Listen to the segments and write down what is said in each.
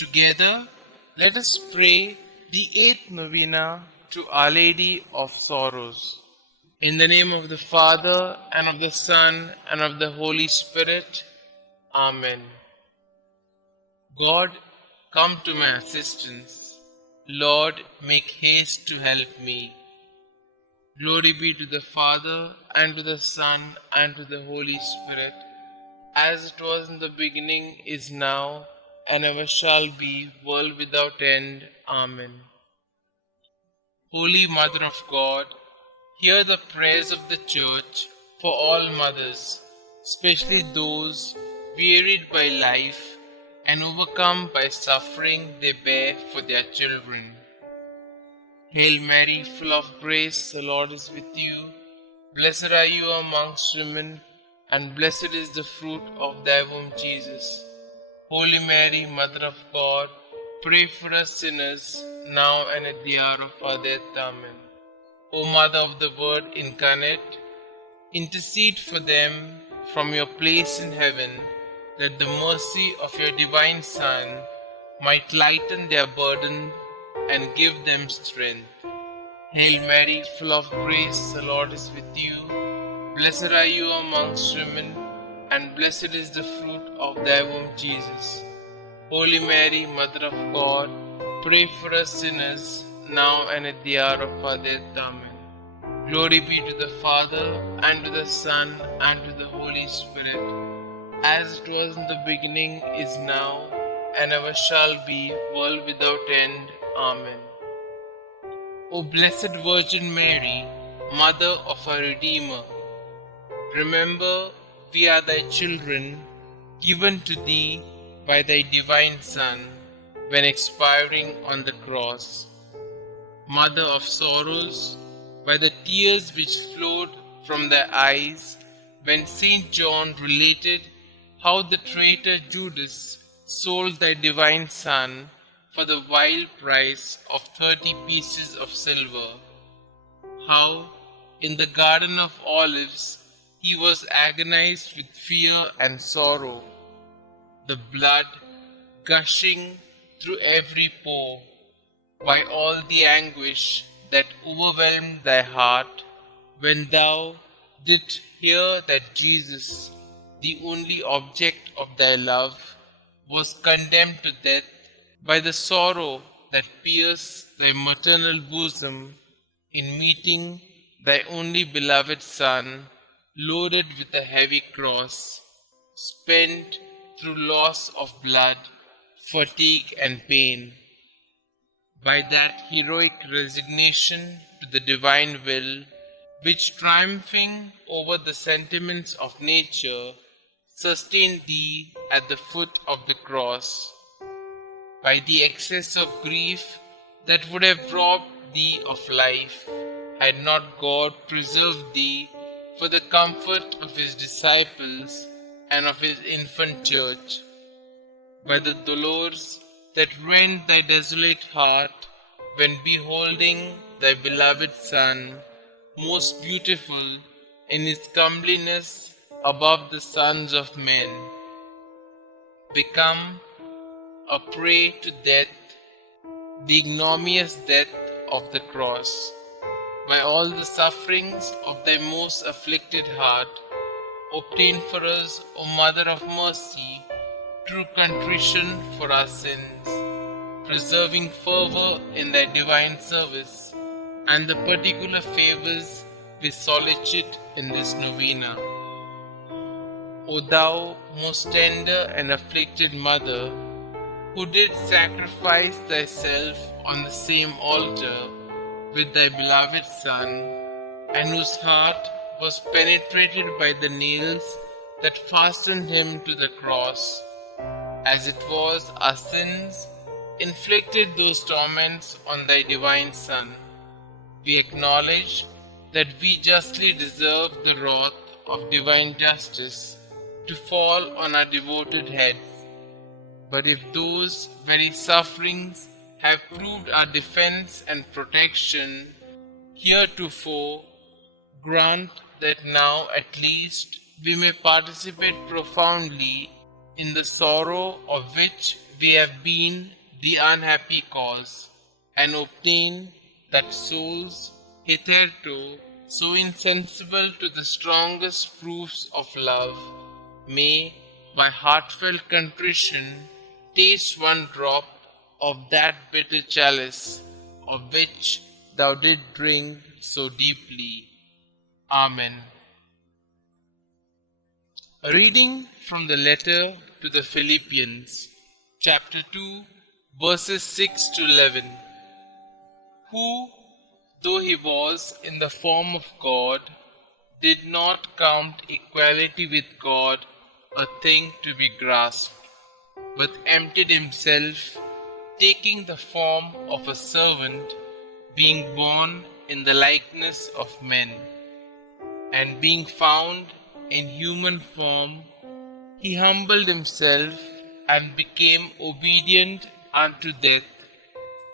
Together, let us pray the 8th Novena to Our Lady of Sorrows. In the name of the Father, and of the Son, and of the Holy Spirit. Amen. God, come to my assistance. Lord, make haste to help me. Glory be to the Father, and to the Son, and to the Holy Spirit, as it was in the beginning, is now, and ever shall be, world without end. Amen. Holy Mother of God, hear the prayers of the Church for all mothers, especially those wearied by life and overcome by suffering they bear for their children. Hail Mary, full of grace, the Lord is with you. Blessed are you amongst women, and blessed is the fruit of thy womb, Jesus. Holy Mary, Mother of God, pray for us sinners, now and at the hour of our death. Amen. O Mother of the Word incarnate, intercede for them from your place in heaven, that the mercy of your divine Son might lighten their burden and give them strength. Hail Mary, full of grace, the Lord is with you. Blessed are you amongst women, and blessed is the fruit of thy womb, Jesus. Holy Mary, Mother of God, pray for us sinners, now and at the hour of our death. Amen. Glory be to the Father, and to the Son, and to the Holy Spirit, as it was in the beginning, is now, and ever shall be, world without end. Amen. O Blessed Virgin Mary, Mother of our Redeemer, remember we are thy children, given to thee by thy divine Son, when expiring on the cross. Mother of sorrows, by the tears which flowed from thy eyes, when St. John related how the traitor Judas sold thy divine Son for the vile price of 30 pieces of silver, how in the Garden of Olives he was agonized with fear and sorrow, the blood gushing through every pore, by all the anguish that overwhelmed thy heart, when thou didst hear that Jesus, the only object of thy love, was condemned to death, by the sorrow that pierced thy maternal bosom in meeting thy only beloved Son, loaded with a heavy cross, spent through loss of blood, fatigue and pain. By that heroic resignation to the divine will, which triumphing over the sentiments of nature, sustained thee at the foot of the cross, by the excess of grief that would have robbed thee of life, had not God preserved thee for the comfort of his disciples and of his infant church. By the dolors that rent thy desolate heart, when beholding thy beloved Son, most beautiful in his comeliness above the sons of men, become a prey to death, the ignominious death of the cross. By all the sufferings of thy most afflicted heart, obtain for us, O Mother of Mercy, true contrition for our sins, preserving fervor in thy divine service, and the particular favors we solicit in this novena. O thou most tender and afflicted Mother, who did sacrifice thyself on the same altar with thy beloved Son, and whose heart was penetrated by the nails that fastened him to the cross, as it was our sins inflicted those torments on thy divine Son, we acknowledge that we justly deserve the wrath of divine justice to fall on our devoted heads. But if those very sufferings have proved our defense and protection heretofore, grant that now at least we may participate profoundly in the sorrow of which we have been the unhappy cause, and obtain that souls hitherto so insensible to the strongest proofs of love may, by heartfelt contrition, taste one drop of that bitter chalice of which thou didst drink so deeply. Amen. A reading from the letter to the Philippians, chapter 2, verses 6 to 11. Who, though he was in the form of God, did not count equality with God a thing to be grasped, but emptied himself, taking the form of a servant, being born in the likeness of men, and being found in human form, he humbled himself and became obedient unto death,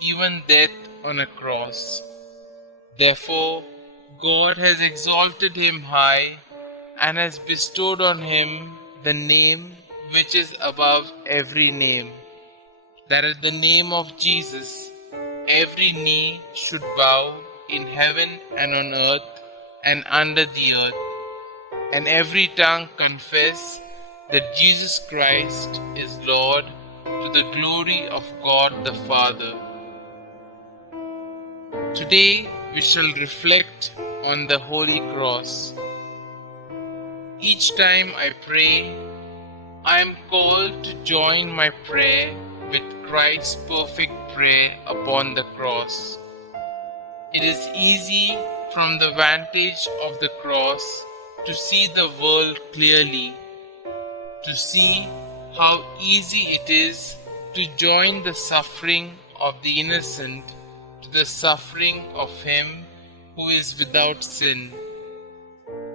even death on a cross. Therefore God has exalted him high, and has bestowed on him the name which is above every name, that at the name of Jesus every knee should bow in heaven and on earth and under the earth, and every tongue confess that Jesus Christ is Lord, to the glory of God the Father. Today we shall reflect on the Holy Cross. Each time I pray, I am called to join my prayer with Christ's perfect prayer upon the cross. It is easy from the vantage of the cross to see the world clearly, to see how easy it is to join the suffering of the innocent to the suffering of him who is without sin.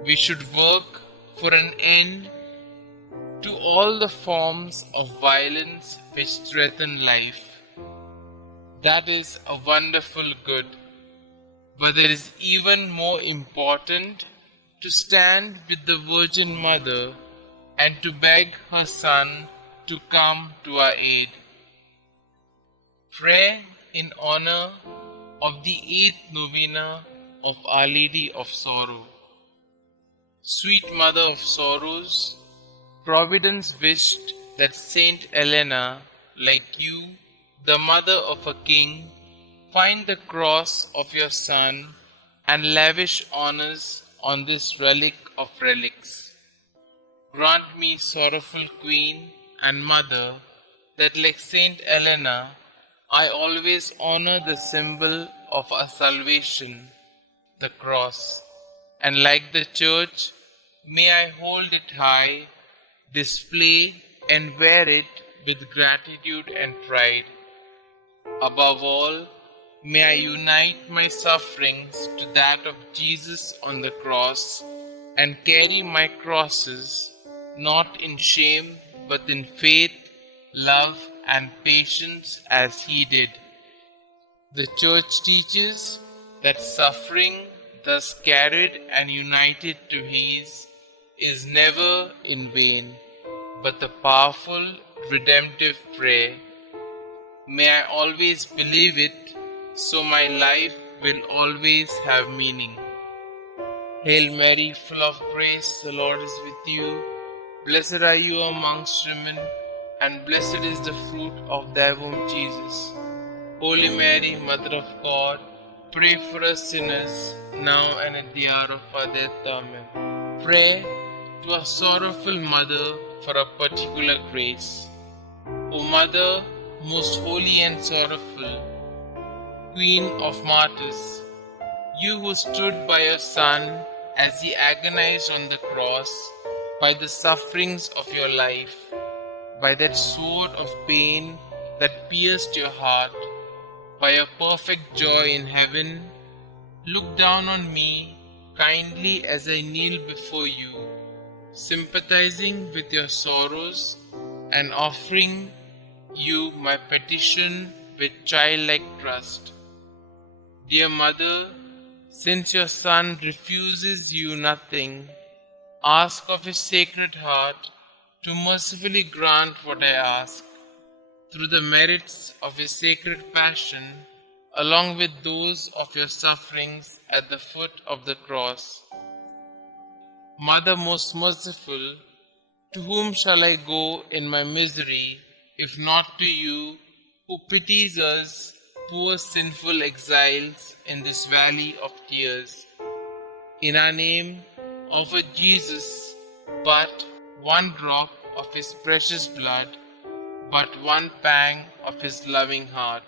We should work for an end to all the forms of violence which threaten life. That is a wonderful good. But it is even more important to stand with the Virgin Mother and to beg her Son to come to our aid. Prayer in honor of the 8th Novena of Our Lady of Sorrow. Sweet Mother of Sorrows, Providence wished that Saint Helena, like you, the mother of a king, find the cross of your Son and lavish honors on this relic of relics. Grant me, sorrowful Queen and Mother, that like Saint Helena, I always honor the symbol of our salvation, the cross, and like the Church, may I hold it high, display and wear it with gratitude and pride. Above all, may I unite my sufferings to that of Jesus on the cross, and carry my crosses not in shame but in faith, love and patience as he did. The Church teaches that suffering thus carried and united to his is never in vain, but a powerful redemptive prayer. May I always believe it, so my life will always have meaning. Hail Mary, full of grace, the Lord is with you. Blessed are you amongst women, and blessed is the fruit of thy womb, Jesus. Holy Mary, Mother of God, pray for us sinners, now and at the hour of our death. Amen. Pray to our sorrowful Mother for a particular grace. O Mother, most holy and sorrowful, Queen of martyrs, you who stood by your Son as he agonized on the cross, by the sufferings of your life, by that sword of pain that pierced your heart, by your perfect joy in heaven, look down on me kindly as I kneel before you, sympathizing with your sorrows and offering you my petition with childlike trust. Dear Mother, since your Son refuses you nothing, ask of his Sacred Heart to mercifully grant what I ask, through the merits of your sacred passion, along with those of your sufferings at the foot of the cross. Mother most merciful, to whom shall I go in my misery, if not to you, who pities us, poor sinful exiles in this valley of tears? In our name, offer Jesus but one drop of his precious blood, but one pang of his loving heart.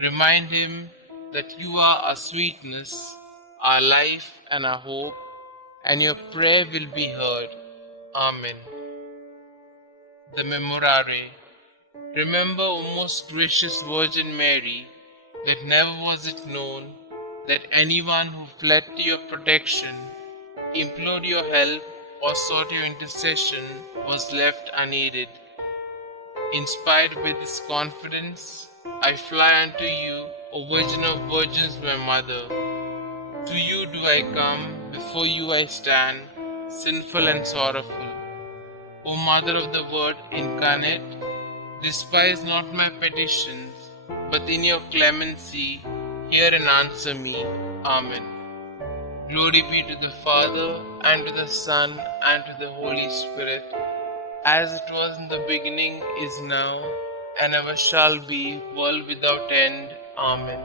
Remind him that you are our sweetness, our life, and our hope, and your prayer will be heard. Amen. The Memorare. Remember, O most gracious Virgin Mary, that never was it known that anyone who fled to your protection, implored your help, or sought your intercession was left unaided. Inspired by this confidence, I fly unto you, O Virgin of Virgins, my Mother. To you do I come, before you I stand, sinful and sorrowful. O Mother of the Word incarnate, despise not my petitions, but in your clemency hear and answer me. Amen. Glory be to the Father, and to the Son, and to the Holy Spirit, as it was in the beginning, is now, and ever shall be, world without end. Amen.